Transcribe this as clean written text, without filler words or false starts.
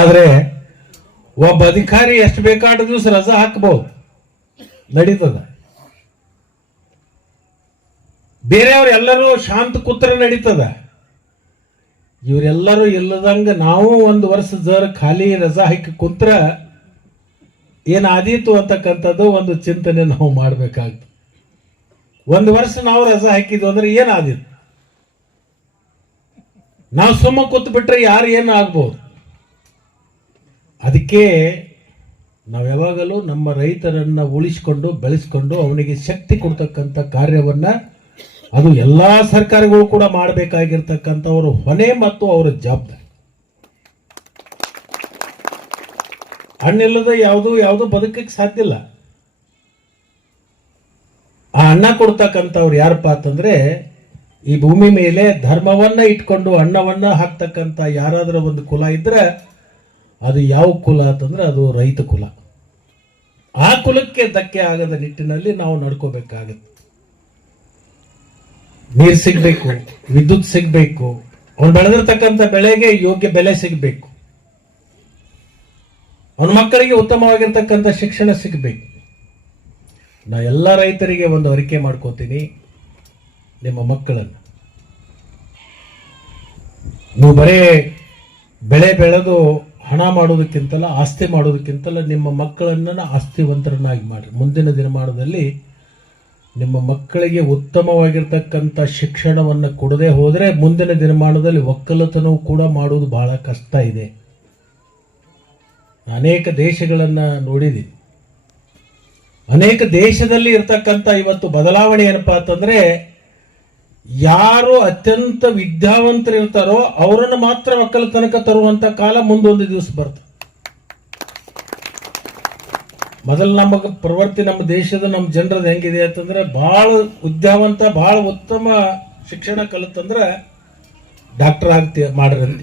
ಆದ್ರೆ ಒಬ್ಬ ಅಧಿಕಾರಿ ಎಷ್ಟು ಬೇಕಾದ ದಿವಸ ರಜಾ ಹಾಕಬಹುದು, ನಡೀತದ. ಬೇರೆಯವ್ರು ಎಲ್ಲರೂ ಶಾಂತ ಕೂತ್ರೆ ನಡೀತದ. ಇವರೆಲ್ಲರೂ ಇಲ್ಲದಂಗ ನಾವು ಒಂದು ವರ್ಷ ಜರ ಖಾಲಿ ರಜಾ ಹಾಕಿ ಕುಂತ್ರ ಏನಾದೀತು ಅಂತಕ್ಕಂಥದ್ದು ಒಂದು ಚಿಂತನೆ ನಾವು ಮಾಡಬೇಕಾಗ್ತದೆ. ಒಂದು ವರ್ಷ ನಾವು ರಜಾ ಹಾಕಿದ್ವು ಅಂದ್ರೆ ಏನಾದೀತು? ನಾವು ಸುಮ್ಮ ಕೂತ್ ಬಿಟ್ರೆ ಯಾರು ಏನು ಆಗ್ಬೋದು? ಅದಕ್ಕೆ ನಾವು ಯಾವಾಗಲೂ ನಮ್ಮ ರೈತರನ್ನ ಉಳಿಸಿಕೊಂಡು ಬೆಳೆಸ್ಕೊಂಡು ಅವನಿಗೆ ಶಕ್ತಿ ಕೊಡ್ತಕ್ಕಂಥ ಕಾರ್ಯವನ್ನ ಅದು ಎಲ್ಲಾ ಸರ್ಕಾರಗಳು ಕೂಡ ಮಾಡಬೇಕಾಗಿರ್ತಕ್ಕಂಥವ್ರ ಹೊಣೆ ಮತ್ತು ಅವರ ಜವಾಬ್ದಾರಿ. ಹಣ್ಣಿಲ್ಲದ ಯಾವುದು ಬದುಕಕ್ಕೆ ಸಾಧ್ಯ ಇಲ್ಲ. ಆ ಅನ್ನ ಕೊಡ್ತಕ್ಕಂಥವ್ರು ಯಾರಪ್ಪ ಅಂತಂದ್ರೆ ಈ ಭೂಮಿ ಮೇಲೆ ಧರ್ಮವನ್ನ ಇಟ್ಕೊಂಡು ಅನ್ನವನ್ನ ಹಾಕ್ತಕ್ಕಂಥ ಯಾರಾದ್ರೂ ಒಂದು ಕುಲ ಇದ್ರೆ ಅದು ಯಾವ ಕುಲ ಅಂತಂದ್ರೆ ಅದು ರೈತ ಕುಲ. ಆ ಕುಲಕ್ಕೆ ಧಕ್ಕೆ ಆಗದ ನಿಟ್ಟಿನಲ್ಲಿ ನಾವು ನಡ್ಕೋಬೇಕಾಗತ್ತೆ. ನೀರು ಸಿಗ್ಬೇಕು, ವಿದ್ಯುತ್ ಸಿಗ್ಬೇಕು, ಅವ್ನು ಬೆಳೆದಿರ್ತಕ್ಕಂಥ ಬೆಳೆಗೆ ಯೋಗ್ಯ ಬೆಲೆ ಸಿಗ್ಬೇಕು, ಅವನ ಮಕ್ಕಳಿಗೆ ಉತ್ತಮವಾಗಿರ್ತಕ್ಕಂಥ ಶಿಕ್ಷಣ ಸಿಗಬೇಕು. ನಾ ಎಲ್ಲ ರೈತರಿಗೆ ಒಂದು ಅರಿಕೆ ಮಾಡ್ಕೋತೀನಿ, ನಿಮ್ಮ ಮಕ್ಕಳನ್ನು ನೀವು ಬರೇ ಬೆಳೆ ಬೆಳೆದು ಹಣ ಮಾಡೋದಕ್ಕಿಂತಲ್ಲ, ಆಸ್ತಿ ಮಾಡೋದಕ್ಕಿಂತಲ್ಲ, ನಿಮ್ಮ ಮಕ್ಕಳನ್ನ ಆಸ್ತಿವಂತರನ್ನಾಗಿ ಮಾಡ್ರಿ. ಮುಂದಿನ ದಿನಮಾನದಲ್ಲಿ ನಿಮ್ಮ ಮಕ್ಕಳಿಗೆ ಉತ್ತಮವಾಗಿರ್ತಕ್ಕಂಥ ಶಿಕ್ಷಣವನ್ನು ಕೊಡದೆ ಹೋದರೆ ಮುಂದಿನ ದಿನಮಾನದಲ್ಲಿ ಒಕ್ಕಲತನವು ಕೂಡ ಮಾಡುವುದು ಬಹಳ ಕಷ್ಟ ಇದೆ. ಅನೇಕ ದೇಶಗಳನ್ನ ನೋಡಿದ್ದೀನಿ. ಅನೇಕ ದೇಶದಲ್ಲಿ ಇರ್ತಕ್ಕಂಥ ಇವತ್ತು ಬದಲಾವಣೆ ಏನಪ್ಪಾ ಅಂತಂದ್ರೆ, ಯಾರು ಅತ್ಯಂತ ವಿದ್ಯಾವಂತರಿರ್ತಾರೋ ಅವರನ್ನು ಮಾತ್ರ ಒಕ್ಕಲತನಕ ತರುವಂತ ಕಾಲ ಮುಂದೊಂದು ದಿವಸ ಬರ್ತದೆ. ಮೊದಲು ನಮಗ ಪ್ರವೃತ್ತಿ ನಮ್ಮ ದೇಶದ ನಮ್ಮ ಜನರದ್ದು ಹೆಂಗಿದೆ ಅಂತಂದ್ರೆ, ಬಹಳ ವಿದ್ಯಾವಂತ ಬಹಳ ಉತ್ತಮ ಶಿಕ್ಷಣ ಕಲಿತಂದ್ರೆ ಡಾಕ್ಟರ್ ಮಾಡ್ರಂತೆ.